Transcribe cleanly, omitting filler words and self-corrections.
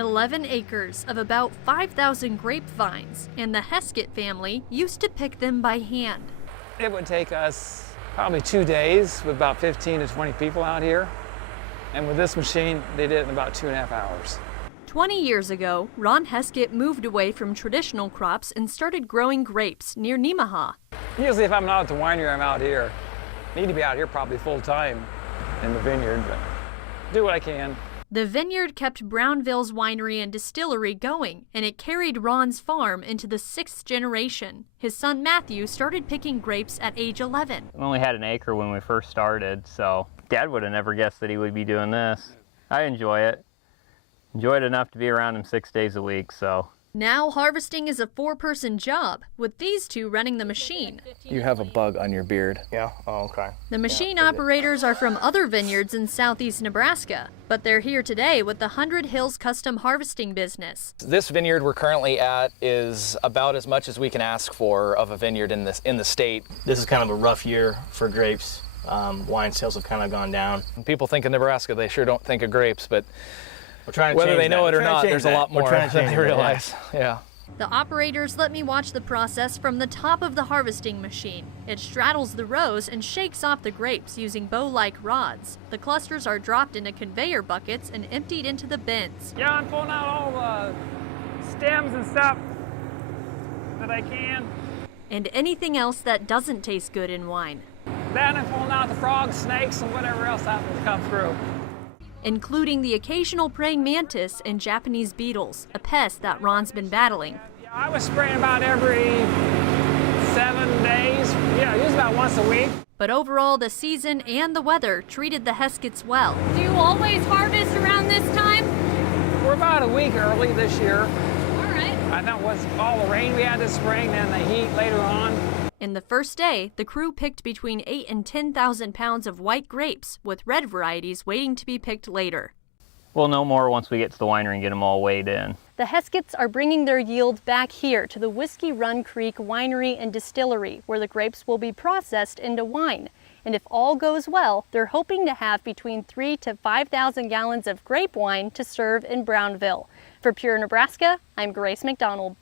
11 acres of about 5,000 grapevines, and the Heskett family used to pick them by hand. It would take us probably 2 days with about 15 to 20 people out here. And with this machine, they did it in about 2.5 hours. 20 years ago, Ron Heskett moved away from traditional crops and started growing grapes near Nemaha. Usually if I'm not at the winery, I'm out here. Need to be out here probably full time in the vineyard, but do what I can. The vineyard kept Brownville's winery and distillery going, and it carried Ron's farm into the 6th generation. His son Matthew started picking grapes at age 11. We only had an acre when we first started, so Dad would have never guessed that he would be doing this. I enjoy it. Enjoy it enough to be around him 6 days a week, so. Now harvesting is a 4-person job, with these two running the machine. You have a bug on your beard. Yeah? Oh, okay. The machine operators are from other vineyards in southeast Nebraska, but they're here today with the 100 Hills Custom Harvesting business. This vineyard we're currently at is about as much as we can ask for of a vineyard in the state. This is kind of a rough year for grapes. Wine sales have kind of gone down. When people think of Nebraska, they sure don't think of grapes, but We're trying to whether change they know that. it or not, there's a lot more than they realize. Yeah. The operators let me watch the process from the top of the harvesting machine. It straddles the rows and shakes off the grapes using bow-like rods. The clusters are dropped into conveyor buckets and emptied into the bins. Yeah, I'm pulling out all the stems and stuff that I can. And anything else that doesn't taste good in wine, Then I'm pulling out the frogs, snakes, and whatever else happens to come through. including the occasional praying mantis and Japanese beetles, a pest that Ron's been battling. I was spraying about every 7 days. Yeah, usually about once a week. But overall, the season and the weather treated the Hesketts well. Do you always harvest around this time? We're about a week early this year. All right. I know it was all the rain we had this spring, then the heat later on. In the first day, the crew picked between 8,000 and 10,000 pounds of white grapes, with red varieties waiting to be picked later. We'll know more once we get to the winery and get them all weighed in. The Hesketts are bringing their yield back here to the Whiskey Run Creek Winery and Distillery, where the grapes will be processed into wine. And if all goes well, they're hoping to have between 3,000 to 5,000 gallons of grape wine to serve in Brownville. For Pure Nebraska, I'm Grace McDonald.